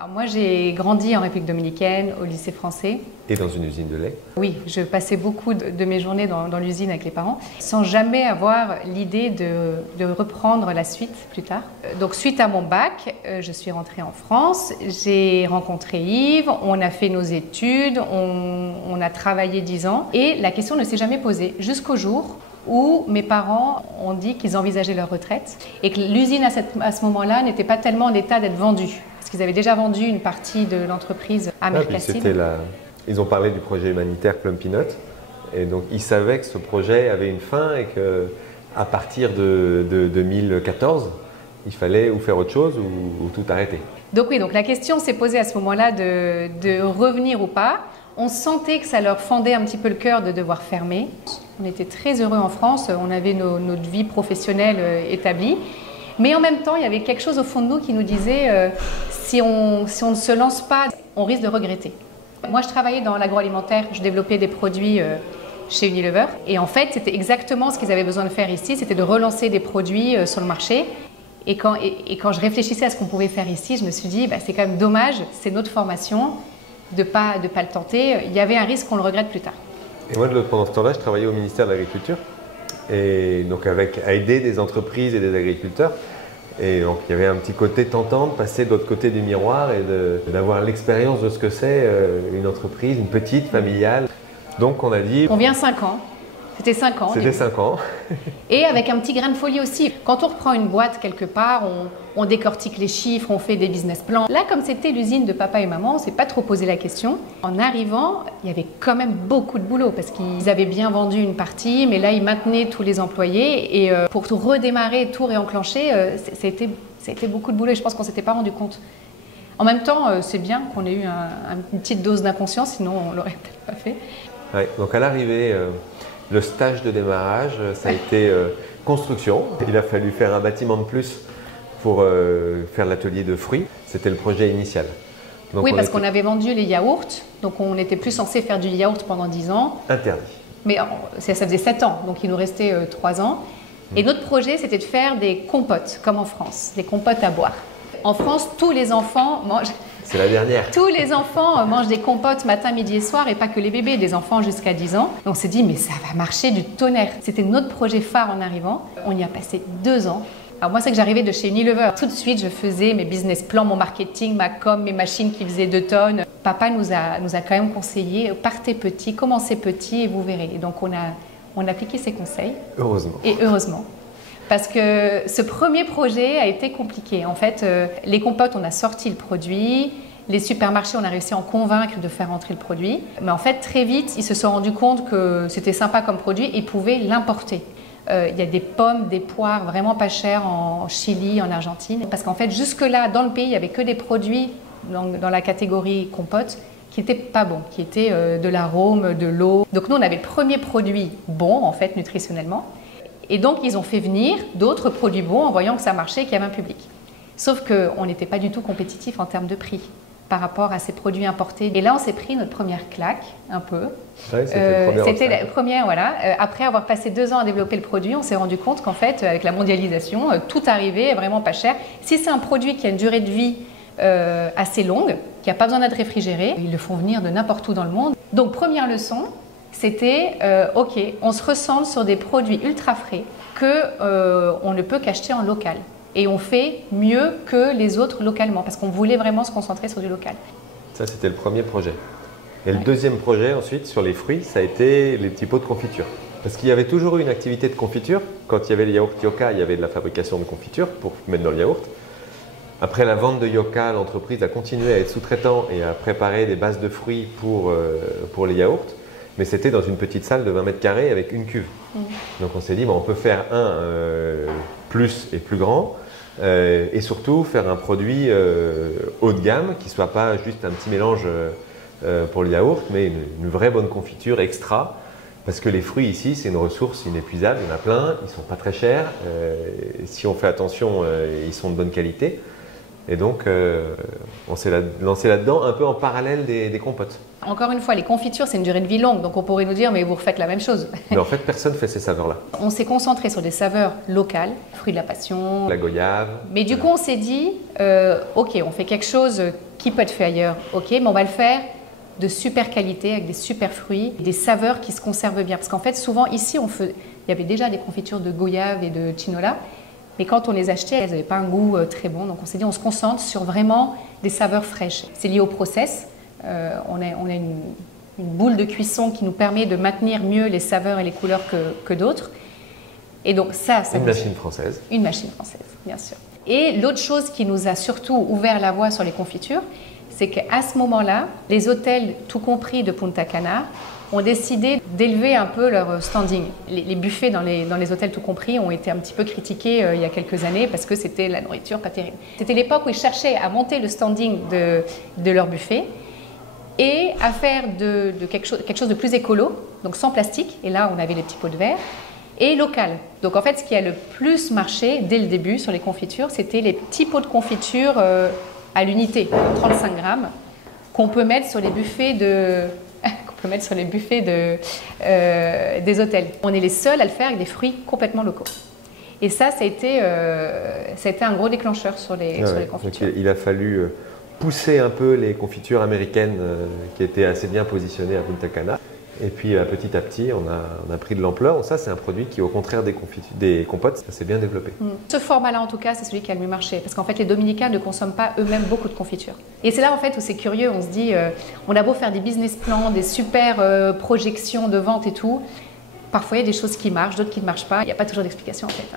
Alors moi, j'ai grandi en République dominicaine, au lycée français. Et dans une usine de lait? Oui, je passais beaucoup de mes journées dans l'usine avec les parents, sans jamais avoir l'idée de reprendre la suite plus tard. Donc suite à mon bac, je suis rentrée en France, j'ai rencontré Yves, on a fait nos études, on a travaillé 10 ans et la question ne s'est jamais posée jusqu'au jour où mes parents ont dit qu'ils envisageaient leur retraite et que l'usine à ce moment-là n'était pas tellement en état d'être vendue. Parce qu'ils avaient déjà vendu une partie de l'entreprise à Mercassil. Ils ont parlé du projet humanitaire Plum Peanut et donc ils savaient que ce projet avait une fin et qu'à partir de 2014, il fallait ou faire autre chose ou tout arrêter. Donc oui, donc la question s'est posée à ce moment-là de revenir ou pas. On sentait que ça leur fendait un petit peu le cœur de devoir fermer. On était très heureux en France, on avait notre vie professionnelle établie. Mais en même temps, il y avait quelque chose au fond de nous qui nous disait si on ne se lance pas, on risque de regretter. Moi, je travaillais dans l'agroalimentaire, je développais des produits chez Unilever. Et en fait, c'était exactement ce qu'ils avaient besoin de faire ici, c'était de relancer des produits sur le marché. Et quand je réfléchissais à ce qu'on pouvait faire ici, je me suis dit, c'est quand même dommage, c'est notre formation, de pas le tenter. Il y avait un risque qu'on le regrette plus tard. Et moi, pendant ce temps-là, je travaillais au ministère de l'Agriculture, et donc à aider des entreprises et des agriculteurs. Et donc il y avait un petit côté tentant de passer de l'autre côté du miroir et d'avoir l'expérience de ce que c'est une entreprise, une petite, familiale. Donc on a dit… On vient 5 ans. C'était 5 ans. C'était 5 ans. Et avec un petit grain de folie aussi. Quand on reprend une boîte quelque part, on décortique les chiffres, on fait des business plans. Là, comme c'était l'usine de papa et maman, on ne s'est pas trop posé la question. En arrivant, il y avait quand même beaucoup de boulot parce qu'ils avaient bien vendu une partie, mais là, ils maintenaient tous les employés. Et pour tout redémarrer, tout réenclencher, ça a été beaucoup de boulot et je pense qu'on ne s'était pas rendu compte. En même temps, c'est bien qu'on ait eu une petite dose d'inconscience, sinon on ne l'aurait peut-être pas fait. Ouais, donc à l'arrivée… Le stage de démarrage, ça a été construction. Il a fallu faire un bâtiment de plus pour faire l'atelier de fruits. C'était le projet initial. Donc oui, parce qu'on avait vendu les yaourts, donc on n'était plus censé faire du yaourt pendant 10 ans. Interdit. Mais ça faisait 7 ans, donc il nous restait 3 ans. Et notre projet, c'était de faire des compotes, comme en France, des compotes à boire. En France, tous les enfants mangent… C'est la dernière. Tous les enfants mangent des compotes matin, midi et soir et pas que les bébés, des enfants jusqu'à 10 ans. Donc on s'est dit, mais ça va marcher du tonnerre. C'était notre projet phare en arrivant. On y a passé 2 ans. Alors moi, c'est que j'arrivais de chez Unilever. Tout de suite, je faisais mes business plans, mon marketing, ma com, mes machines qui faisaient 2 tonnes. Papa nous a quand même conseillé, partez petit, commencez petit et vous verrez. Et donc on a appliqué ses conseils. Heureusement. Et heureusement. Parce que ce premier projet a été compliqué. En fait, les compotes, on a sorti le produit. Les supermarchés, on a réussi à en convaincre de faire entrer le produit. Mais en fait, très vite, ils se sont rendus compte que c'était sympa comme produit et ils pouvaient l'importer. Il y a des pommes, des poires vraiment pas chères en Chili, en Argentine. Parce qu'en fait, jusque-là, dans le pays, il n'y avait que des produits dans la catégorie compote qui n'étaient pas bons, qui étaient de l'arôme, de l'eau. Donc nous, on avait le premier produit bon, en fait, nutritionnellement. Et donc, ils ont fait venir d'autres produits bons en voyant que ça marchait et qu'il y avait un public. Sauf qu'on n'était pas du tout compétitif en termes de prix par rapport à ces produits importés. Et là, on s'est pris notre première claque, un peu. Ouais, c'était la première, voilà. Après avoir passé 2 ans à développer le produit, on s'est rendu compte qu'en fait, avec la mondialisation, tout arrivait vraiment pas cher. Si c'est un produit qui a une durée de vie assez longue, qui n'a pas besoin d'être réfrigéré, ils le font venir de n'importe où dans le monde. Donc, première leçon, c'était ok, on se recentre sur des produits ultra frais qu'on ne peut qu'acheter en local. Et on fait mieux que les autres localement parce qu'on voulait vraiment se concentrer sur du local. Ça, c'était le premier projet. Et le deuxième projet, ensuite, sur les fruits, ça a été les petits pots de confiture. Parce qu'il y avait toujours eu une activité de confiture. Quand il y avait les yaourts Yoka, il y avait de la fabrication de confiture pour mettre dans le yaourt. Après la vente de Yoka, l'entreprise a continué à être sous-traitant et à préparer des bases de fruits pour les yaourts. Mais c'était dans une petite salle de 20 mètres carrés avec une cuve. Donc on s'est dit, on peut faire un plus et plus grand et surtout faire un produit haut de gamme qui ne soit pas juste un petit mélange pour le yaourt, mais une vraie bonne confiture extra. Parce que les fruits ici, c'est une ressource inépuisable, il y en a plein, ils ne sont pas très chers. Si on fait attention, ils sont de bonne qualité. Et donc, on s'est lancé là-dedans un peu en parallèle des compotes. Encore une fois, les confitures, c'est une durée de vie longue, donc on pourrait nous dire, mais vous refaites la même chose. Mais en fait, personne ne fait ces saveurs-là. On s'est concentré sur des saveurs locales, fruits de la passion. La goyave. Mais du coup, on s'est dit, ok, on fait quelque chose qui peut être fait ailleurs, ok, mais on va le faire de super qualité, avec des super fruits, des saveurs qui se conservent bien. Parce qu'en fait, souvent, ici, il y avait déjà des confitures de goyave et de chinola, mais quand on les achetait, elles n'avaient pas un goût très bon. Donc on s'est dit, on se concentre sur vraiment des saveurs fraîches. C'est lié au process. On a une boule de cuisson qui nous permet de maintenir mieux les saveurs et les couleurs que d'autres. Et donc ça une machine française. Une machine française, bien sûr. Et l'autre chose qui nous a surtout ouvert la voie sur les confitures, c'est qu'à ce moment-là, les hôtels, tout compris de Punta Cana, ont décidé d'élever un peu leur standing. Les buffets dans les hôtels tout compris ont été un petit peu critiqués il y a quelques années parce que c'était la nourriture pas terrible. C'était l'époque où ils cherchaient à monter le standing de leur buffet et à faire de quelque chose de plus écolo, donc sans plastique, et là on avait les petits pots de verre, et local. Donc en fait ce qui a le plus marché dès le début sur les confitures, c'était les petits pots de confiture à l'unité, 35 grammes, qu'on peut mettre sur les buffets des hôtels. On est les seuls à le faire avec des fruits complètement locaux. Et ça a été un gros déclencheur sur les confitures. Donc il a fallu pousser un peu les confitures américaines qui étaient assez bien positionnées à Punta Cana. Et puis petit à petit, on a pris de l'ampleur. Ça, c'est un produit qui, au contraire des compotes, ça s'est bien développé. Ce format-là, en tout cas, c'est celui qui a le mieux marché. Parce qu'en fait, les Dominicains ne consomment pas eux-mêmes beaucoup de confitures. Et c'est là, en fait, où c'est curieux. On se dit, on a beau faire des business plans, des super projections de vente et tout. Parfois, il y a des choses qui marchent, d'autres qui ne marchent pas. Il n'y a pas toujours d'explication, en fait.